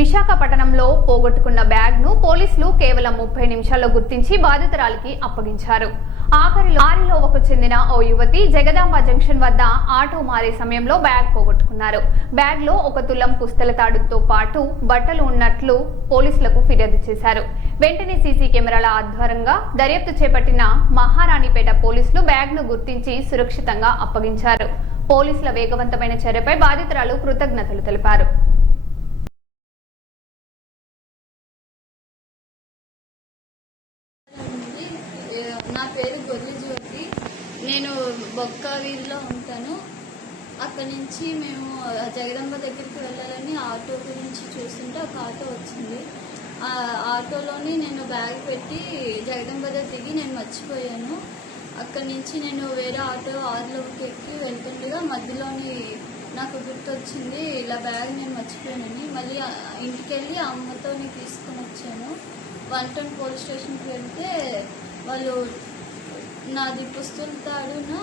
విశాఖపట్నంలో పోగొట్టుకున్న బ్యాగ్ ను పోలీసులు కేవలం 30 నిమిషాల్లో గుర్తించి బాధితురాలికి అప్పగించారు. ఆఖరి లారీలోకి చెందిన ఓ యువతి జగదాంబ జంక్షన్ వద్ద ఆటో మారే సమయంలో బ్యాగ్ పోగొట్టుకున్నారు. బ్యాగ్ లో 1 తులం పుస్తల తాడుతో పాటు బట్టలు ఉన్నట్లు పోలీసులకు ఫిర్యాదు చేశారు. వెంటనే సీసీ కెమెరాల ఆధారంగా దర్యాప్తు చేపట్టిన మహారాణిపేట పోలీసులు బ్యాగ్ ను గుర్తించి సురక్షితంగా అప్పగించారు. పోలీసుల వేగవంతమైన చర్యపై బాధితురాలు కృతజ్ఞతలు తెలిపారు. నా పేరు గొర్రె జ్యోతి. నేను బొక్కవీధిలో ఉంటాను. అక్కడి నుంచి మేము జగదంబ దగ్గరికి వెళ్ళాలని ఆటో గురించి చూస్తుంటే ఒక ఆటో వచ్చింది. ఆ ఆటోలోని నేను బ్యాగ్ పెట్టి జగదంబ దగ్గర దిగి నేను మర్చిపోయాను. అక్కడి నుంచి నేను వేరే ఆటో ఆరులోకి ఎక్కి వెళ్తుండగా మధ్యలోని నాకు గుర్తొచ్చింది, ఇలా బ్యాగ్ నేను మర్చిపోయానని. మళ్ళీ ఇంటికి వెళ్ళి అమ్మతో తీసుకొని వచ్చాను. 1 టౌన్ పోలీస్ స్టేషన్కి వెళ్తే వాళ్ళు నాది పుస్తల తాడున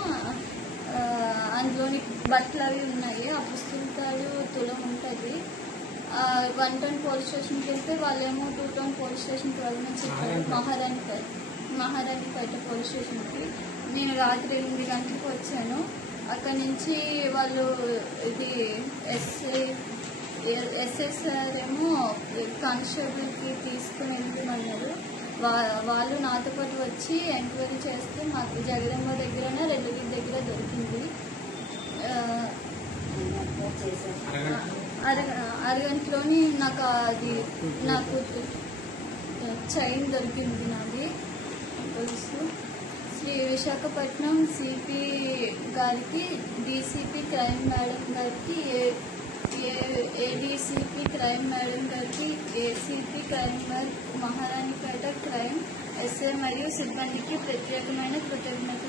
అందులోని బట్టలు అవి ఉన్నాయి. ఆ పుస్తల తాడు తులం ఉంటుంది. 1 టౌన్ పోలీస్ స్టేషన్కి వెళ్తే వాళ్ళేమో 2 టౌన్ పోలీస్ స్టేషన్కి వెళ్ళమని చెప్పారు. మహారాణిపేట పోలీస్ స్టేషన్కి నేను రాత్రి 8 గంటలకు వచ్చాను. అక్కడి నుంచి వాళ్ళు ఇది ఎస్ఎస్ఆర్ ఏమో కానిస్టేబుల్కి తీసుకుని వెళ్తామన్నారు. వాళ్ళు నాతో పాటు వచ్చి ఎంక్వైరీ చేస్తే మాకు జగదంబ దగ్గర రెడ్డిగిరి దగ్గర దొరికింది. అరగంటలోని నాకు చైన్ దొరికింది. నాది పోలీసు శ్రీ విశాఖపట్నం సిపి గారికి, డీసీపీ క్రైమ్ మేడం గారికి, ఏడీసీపీ క్రైమ్ మేడం గారికి, ACP crime Maharanipeta crime SI మరియు సిబ్బందికి ప్రత్యేకమైన కృతజ్ఞతలు.